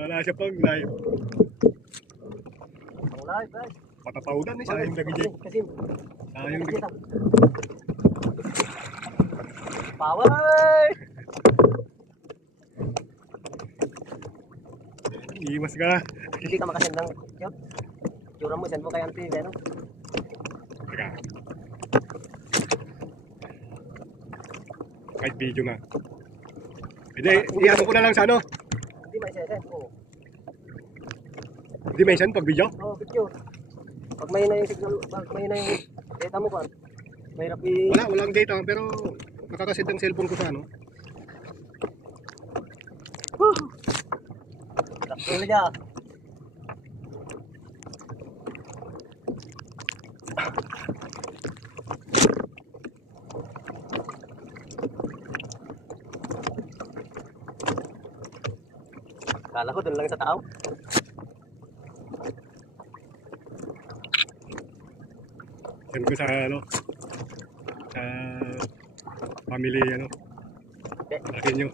Wala siya pang live. Live, live. Patapaudan eh, sayang nagiging. Kasi, Sayang nagiging. power! Iwas ka. Hindi ka makasend ng yun. Tsura mo, send mo kay Auntie Venom. Teka. Kahit video na. Hindi, iyan ko na lang sa ano. Hindi may send. Oo. Hindi may send pag video. Oo, video. Pag may na yung signal, pag may na yung data mo pa. Mahirap Walang data pero nakakasid ang cellphone ko sa ano. Tapos niya. Kala ko dun lang sa tao. Send ko sa ano. Sa family ano. Akin yung